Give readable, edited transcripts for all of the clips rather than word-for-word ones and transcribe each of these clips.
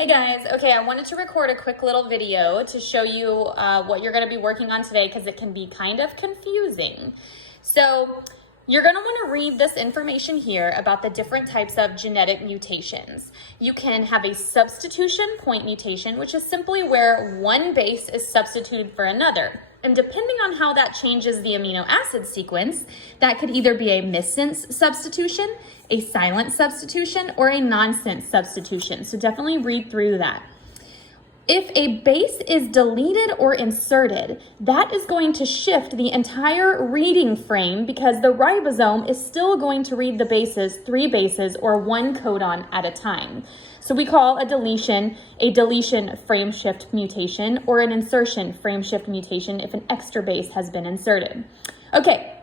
Hey guys, okay, I wanted to record a quick little video to show you what you're going to be working on today because it can be kind of confusing. So you're going to want to read this information here about the different types of genetic mutations. You can have a substitution point mutation, which is simply where one base is substituted for another. And depending on how that changes the amino acid sequence, that could either be a missense substitution, a silent substitution, or a nonsense substitution. So definitely read through that. If a base is deleted or inserted, that is going to shift the entire reading frame because the ribosome is still going to read the bases, 3 bases, or 1 codon at a time. So we call a deletion frame shift mutation, or an insertion frame shift mutation if an extra base has been inserted. Okay.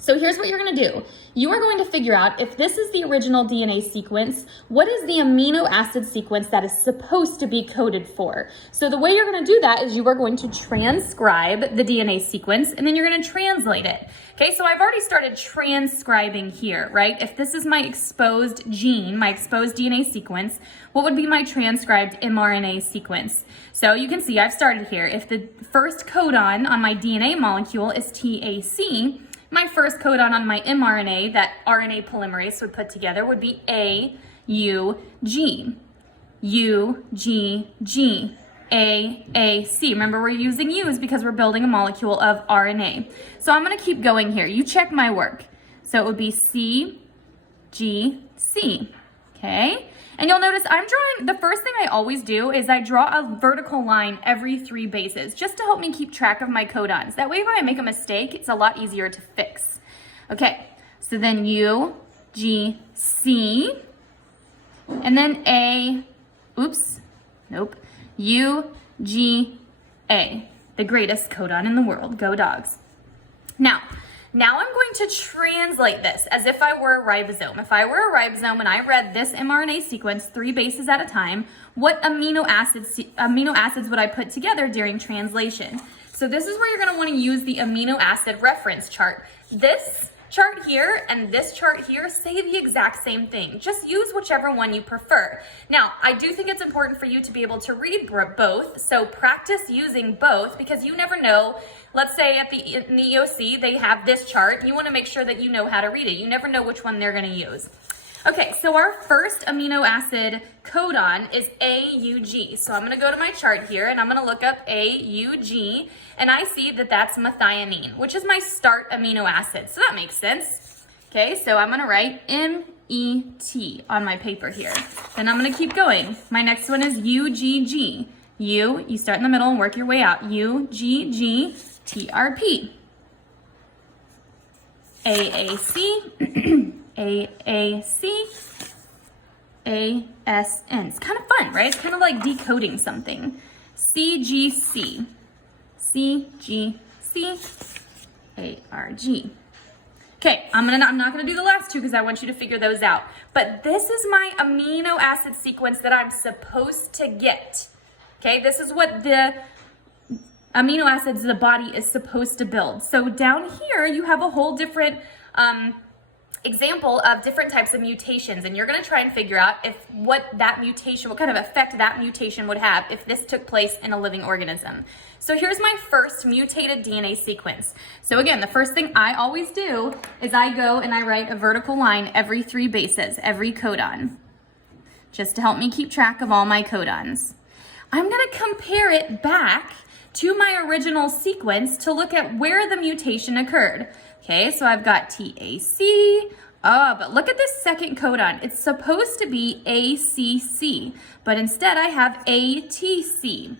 So here's what you're going to do. You are going to figure out if this is the original DNA sequence, what is the amino acid sequence that is supposed to be coded for? So the way you're going to do that is you are going to transcribe the DNA sequence and then you're going to translate it. Okay, so I've already started transcribing here, right? If this is my exposed gene, my exposed DNA sequence, what would be my transcribed mRNA sequence? So you can see I've started here. If the first codon on my DNA molecule is TAC, my first codon on my mRNA that RNA polymerase would put together would be AUG. UGG. AAC. Remember, we're using U's because we're building a molecule of RNA. So I'm going to keep going here. You check my work. So it would be CGC. Okay? And you'll notice I'm drawing, the first thing I always do is I draw a vertical line every 3 bases just to help me keep track of my codons. That way if I make a mistake, it's a lot easier to fix. Okay, so then U, G, C, and then A, U, G, A, the greatest codon in the world. Go dogs. Now I'm going to translate this as if I were a ribosome. If I were a ribosome and I read this mRNA sequence 3 bases at a time, what amino acids would I put together during translation? So this is where you're going to want to use the amino acid reference chart. This chart here and this chart here say the exact same thing. Just use whichever one you prefer. Now, I do think it's important for you to be able to read both, so practice using both because you never know. Let's say in the EOC, they have this chart. You want to make sure that you know how to read it. You never know which one they're going to use. Okay, so our first amino acid codon is AUG. So I'm going to go to my chart here and I'm going to look up AUG and I see that that's methionine, which is my start amino acid. So that makes sense. Okay, so I'm going to write MET on my paper here. Then I'm going to keep going. My next one is UGG. You start in the middle and work your way out. UGG, TRP. AAC. AAC, ASN. It's kind of fun, right? It's kind of like decoding something. CGC, CGC, ARG. Okay, I'm not gonna do the last 2 because I want you to figure those out. But this is my amino acid sequence that I'm supposed to get. Okay, this is what the amino acids the body is supposed to build. So down here, you have a whole different example of different types of mutations, and you're going to try and figure out what kind of effect that mutation would have if this took place in a living organism. So here's my first mutated DNA sequence. So again, the first thing I always do is I go and I write a vertical line every 3 bases, every codon, just to help me keep track of all my codons. I'm going to compare it back to my original sequence to look at where the mutation occurred. Okay, so I've got TAC. Oh, but look at this second codon. It's supposed to be ACC, but instead I have ATC.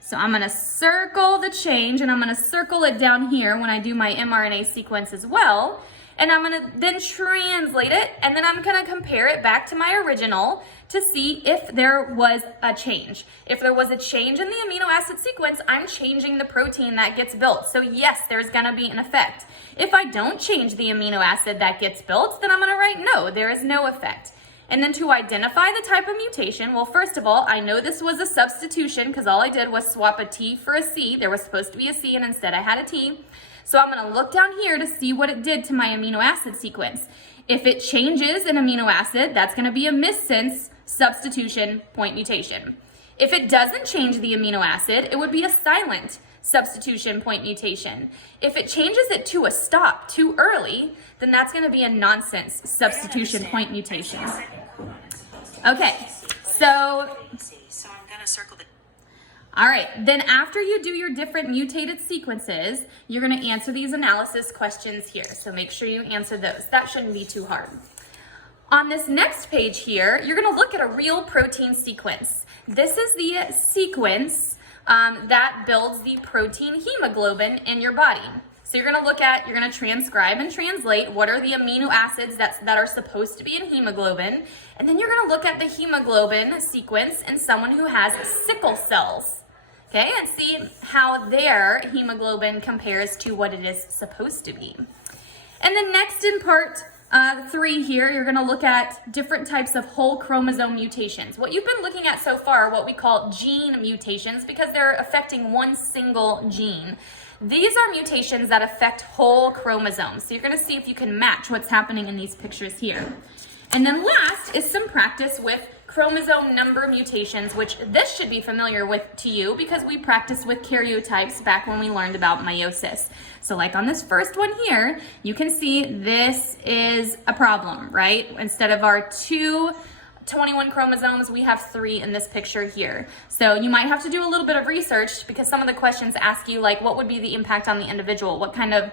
So I'm going to circle the change, and I'm going to circle it down here when I do my mRNA sequence as well. And I'm going to then translate it, and then I'm going to compare it back to my original to see if there was a change. If there was a change in the amino acid sequence, I'm changing the protein that gets built. So yes, there's going to be an effect. If I don't change the amino acid that gets built, then I'm going to write no, there is no effect. And then to identify the type of mutation, well, first of all, I know this was a substitution because all I did was swap a T for a C. There was supposed to be a C, and instead I had a T. So I'm going to look down here to see what it did to my amino acid sequence. If it changes an amino acid, that's going to be a missense substitution, point mutation. If it doesn't change the amino acid, it would be a silent substitution, point mutation. If it changes it to a stop too early, then that's going to be a nonsense substitution, point mutation. Okay, so I'm going to circle the... All right, then after you do your different mutated sequences, you're going to answer these analysis questions here. So make sure you answer those. That shouldn't be too hard. On this next page here, you're going to look at a real protein sequence. This is the sequence that builds the protein hemoglobin in your body. So you're going to transcribe and translate what are the amino acids that are supposed to be in hemoglobin. And then you're going to look at the hemoglobin sequence in someone who has sickle cells. Okay, and see how their hemoglobin compares to what it is supposed to be. And then next in part 3 here, you're going to look at different types of whole chromosome mutations. What you've been looking at so far are what we call gene mutations because they're affecting one single gene. These are mutations that affect whole chromosomes. So you're going to see if you can match what's happening in these pictures here. And then last is some practice with chromosome number mutations, which this should be familiar with to you because we practiced with karyotypes back when we learned about meiosis. So like on this first one here, you can see this is a problem, right? Instead of our 21 chromosomes, we have 3 in this picture here. So you might have to do a little bit of research because some of the questions ask you like, what would be the impact on the individual? What kind of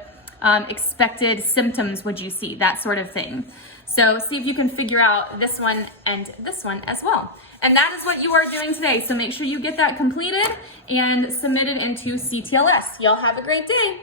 expected symptoms would you see? That sort of thing. So see if you can figure out this one and this one as well. And that is what you are doing today. So make sure you get that completed and submitted into CTLS. Y'all have a great day.